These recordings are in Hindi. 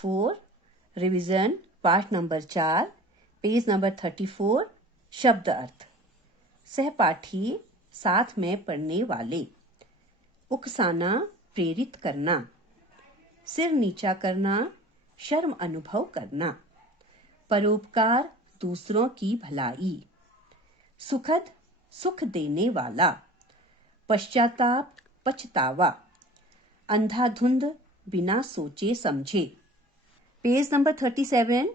4 रिवीजन पाठ नंबर 4 पेज नंबर 34 शब्द अर्थ। सहपाठी साथ में पढ़ने वाले। उकसाना प्रेरित करना। सिर नीचा करना शर्म अनुभव करना। परोपकार दूसरों की भलाई। सुखद सुख देने वाला। पश्चाताप पछतावा। अंधाधुंध बिना सोचे समझे। पेज नंबर 37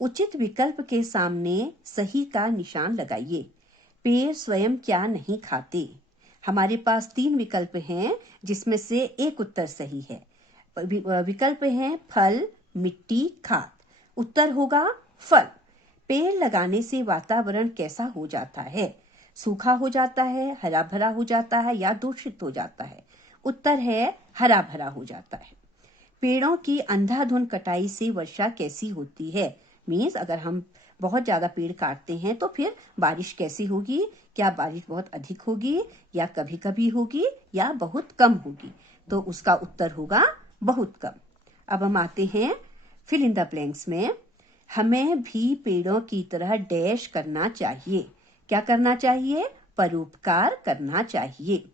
उचित विकल्प के सामने सही का निशान लगाइए। पेड़ स्वयं क्या नहीं खाते। हमारे पास 3 विकल्प हैं जिसमें से एक उत्तर सही है। विकल्प हैं फल, मिट्टी, खाद। उत्तर होगा फल। पेड़ लगाने से वातावरण कैसा हो जाता है? सूखा हो जाता है, हरा भरा हो जाता है या दूषित हो जाता है? उत्तर है हरा भरा हो जाता है। पेड़ों की अंधाधुंध कटाई से वर्षा कैसी होती है? मीन्स अगर हम बहुत ज्यादा पेड़ काटते हैं तो फिर बारिश कैसी होगी? क्या बारिश बहुत अधिक होगी या कभी कभी होगी या बहुत कम होगी? तो उसका उत्तर होगा बहुत कम। अब हम आते हैं फिल इन द ब्लैंक्स में। हमें भी पेड़ों की तरह डैश करना चाहिए। क्या करना चाहिए? परोपकार करना चाहिए।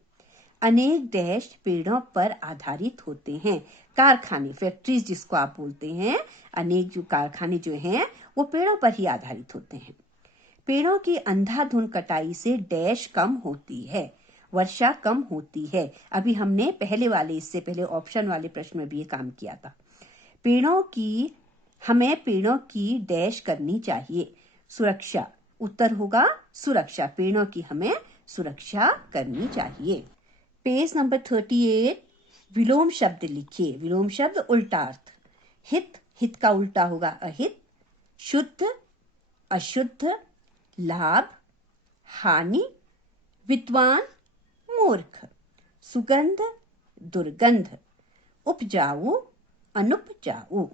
अनेक डैश पेड़ों पर आधारित होते हैं। कारखाने, फैक्ट्रीज जिसको आप बोलते हैं, अनेक जो कारखाने जो हैं वो पेड़ों पर ही आधारित होते हैं। पेड़ों की अंधाधुंध कटाई से डैश कम होती है, वर्षा कम होती है। अभी हमने इससे पहले ऑप्शन वाले प्रश्न में भी ये काम किया था। हमें पेड़ों की डैश करनी चाहिए। सुरक्षा। उत्तर होगा सुरक्षा। पेड़ों की हमें सुरक्षा करनी चाहिए। पेज नंबर 38 विलोम शब्द लिखिए। विलोम शब्द उल्टा अर्थ। हित, हित का उल्टा होगा अहित। शुद्ध, अशुद्ध। लाभ, हानि। विद्वान, मूर्ख। सुगंध, दुर्गंध। उपजाऊ, अनुपजाऊ।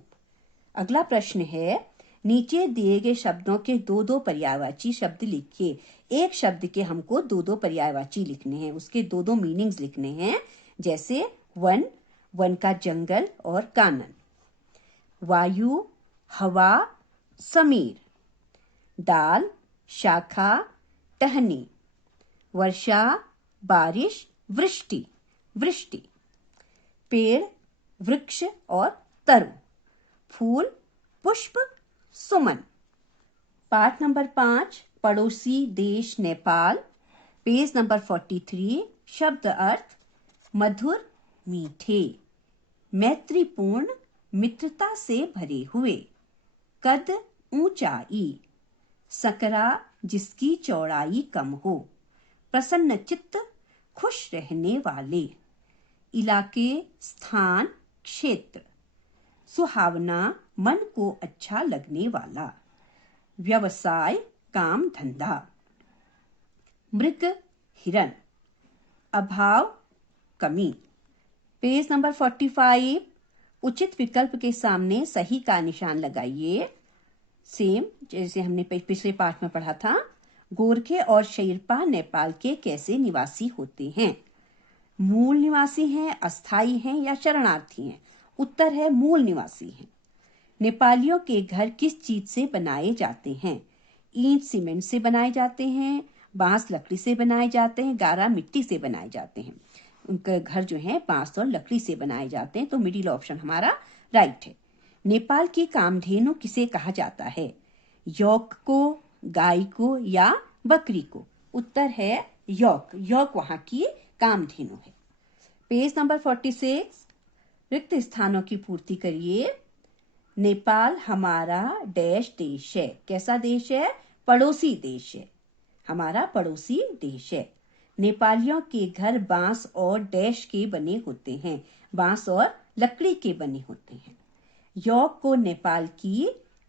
अगला प्रश्न है, नीचे दिए गए शब्दों के 2-2 पर्यायवाची शब्द लिखिए। एक शब्द के हमको 2-2 पर्यायवाची लिखने हैं, उसके 2-2 मीनिंग्स लिखने हैं। जैसे वन, वन का जंगल और कानन। वायु, हवा, समीर। दाल, शाखा, टहनी। वर्षा, बारिश, वृष्टि, वृष्टि। पेड़, वृक्ष और तरु। फूल, पुष्प, सुमन। पाठ नंबर 5 पड़ोसी देश नेपाल। पेज नंबर 43 शब्द अर्थ। मधुर, मीठे। मैत्रीपूर्ण, मित्रता से भरे हुए। कद, ऊंचाई। सकरा, जिसकी चौड़ाई कम हो। प्रसन्नचित्त, खुश रहने वाले। इलाके, स्थान, क्षेत्र। सुहावना, मन को अच्छा लगने वाला। व्यवसाय, काम धंधा। मृग, हिरन। अभाव, कमी। पेज नंबर 45 उचित विकल्प के सामने सही का निशान लगाइए। सेम जैसे हमने पिछले पाठ में पढ़ा था। गोरखे और शेरपा नेपाल के कैसे निवासी होते हैं? मूल निवासी हैं, अस्थायी हैं या शरणार्थी हैं? उत्तर है मूल निवासी हैं। नेपालियों के घर किस चीज से बनाए जाते हैं? ईंट सीमेंट से बनाए जाते हैं, बांस लकड़ी से बनाए जाते हैं, गारा मिट्टी से बनाए जाते हैं। उनके घर जो है बांस और लकड़ी से बनाए जाते हैं, तो मिडिल ऑप्शन हमारा राइट है। नेपाल की कामधेनु किसे कहा जाता है? यौक को, गाय को या बकरी को? उत्तर है यौक। यौक वहां की कामधेनु है। पेज नंबर 46 रिक्त स्थानों की पूर्ति करिए। नेपाल हमारा डैश देश है। कैसा देश है? पड़ोसी देश है। हमारा पड़ोसी देश है। नेपालियों के घर बांस और डैश के बने होते हैं, बांस और लकड़ी के बने होते हैं। यौक को नेपाल की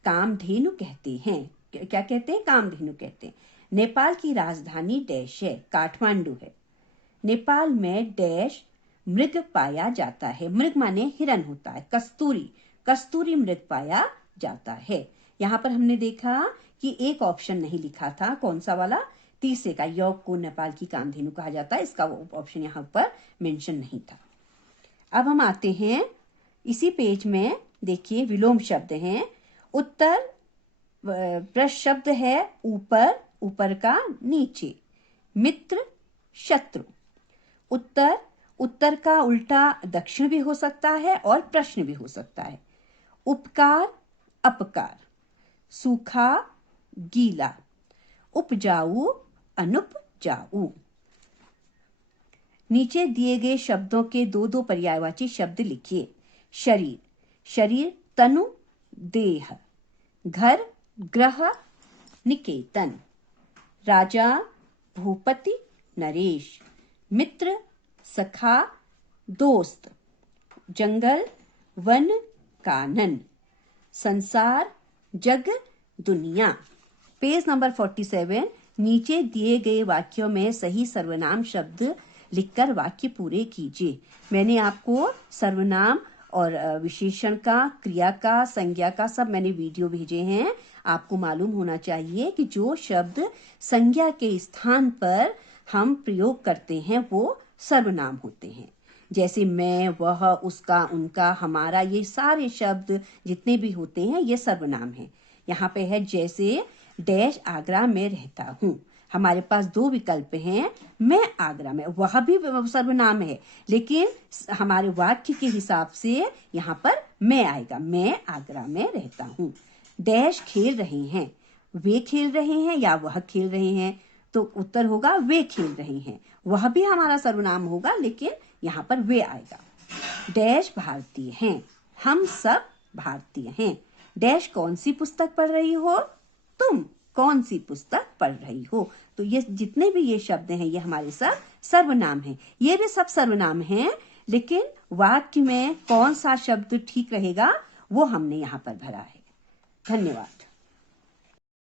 कामधेनु कहते हैं। क्या कहते हैं? कामधेनु कहते हैं। नेपाल की राजधानी डैश है, काठमांडू है। नेपाल में डैश मृग पाया जाता है। मृग माने हिरन होता है। कस्तूरी, कस्तूरी मृग पाया जाता है। यहाँ पर हमने देखा कि एक ऑप्शन नहीं लिखा था। कौन सा वाला? तीसरे का, यौक को नेपाल की कामधेनु कहा जाता है। इसका ऑप्शन यहाँ पर मेंशन नहीं था। अब हम आते हैं इसी पेज में देखिए विलोम शब्द हैं। उत्तर प्रश्न शब्द है ऊपर, ऊपर का नीचे। मित्र, शत्रु। उत्तर, उत्तर का उल्टा दक्षिण भी हो सकता है और प्रश्न भी हो सकता है। उपकार, अपकार। सूखा, गीला। उपजाऊ, अनुपजाऊ। नीचे दिए गए शब्दों के दो दो पर्यायवाची शब्द लिखिए। शरीर, शरीर तनु, देह। घर, ग्रह, निकेतन। राजा, भूपति, नरेश। मित्र, सखा, दोस्त। जंगल, वन, कानन। संसार, जग, दुनिया। Page number 47। नीचे दिए गए वाक्यों में सही सर्वनाम शब्द लिखकर वाक्य पूरे कीजिए। मैंने आपको सर्वनाम और विशेषण का, क्रिया का, संज्ञा का सब मैंने वीडियो भेजे हैं। आपको मालूम होना चाहिए कि जो शब्द संज्ञा के स्थान पर हम प्रयोग करते हैं वो सर्वनाम होते हैं। जैसे मैं, वह, उसका, उनका, हमारा, ये सारे शब्द जितने भी होते हैं ये सर्वनाम हैं। यहाँ पे है जैसे डैश आगरा में रहता हूँ। हमारे पास दो विकल्प हैं, मैं आगरा में, वह भी सर्वनाम है, लेकिन हमारे वाक्य के हिसाब से यहाँ पर मैं आएगा। मैं आगरा में रहता हूँ। डैश खेल रहे हैं, वे खेल रहे हैं या वह खेल रहे हैं, तो उत्तर होगा वे खेल रहे हैं। वह भी हमारा सर्वनाम होगा, लेकिन यहाँ पर वे आएगा। डैश भारतीय हैं, हम सब भारतीय हैं। डैश कौन सी पुस्तक पढ़ रही हो, तुम कौन सी पुस्तक पढ़ रही हो। तो ये जितने भी ये शब्द हैं ये हमारे सब सर्वनाम हैं। ये भी सब सर्वनाम हैं, लेकिन वाक्य में कौन सा शब्द ठीक रहेगा वो हमने यहाँ पर भरा है। धन्यवाद।